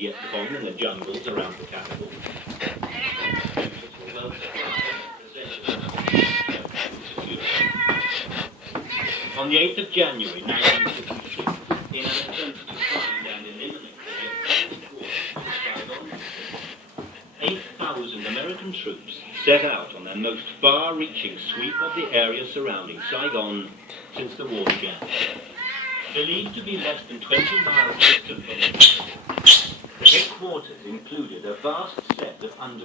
Viet Cong in the jungles around the capital. On the 8th of January 1962, in an attempt to find and eliminate the 8,000 American troops set out on their most far-reaching sweep of the area surrounding Saigon since the war began. Believed to be less than 20 miles distant from the headquarters included a vast set of